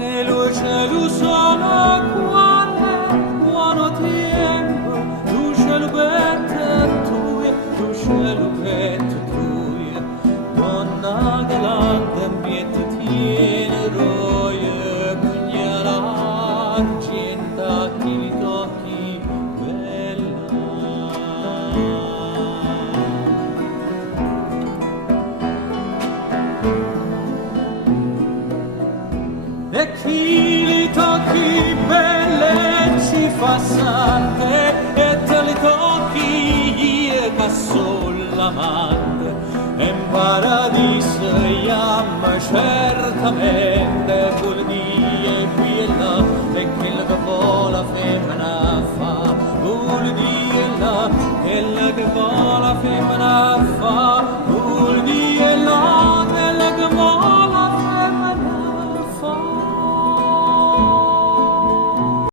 e lo cielo sono quando tempo, tu cielo bette tu, donna galante, miete tiene roie, pugnala, argenta, ti tocchi, bella. E chi li tocchi belle ci fa sante, e te li tocchi io che son l'amante, e in paradiso iam certamente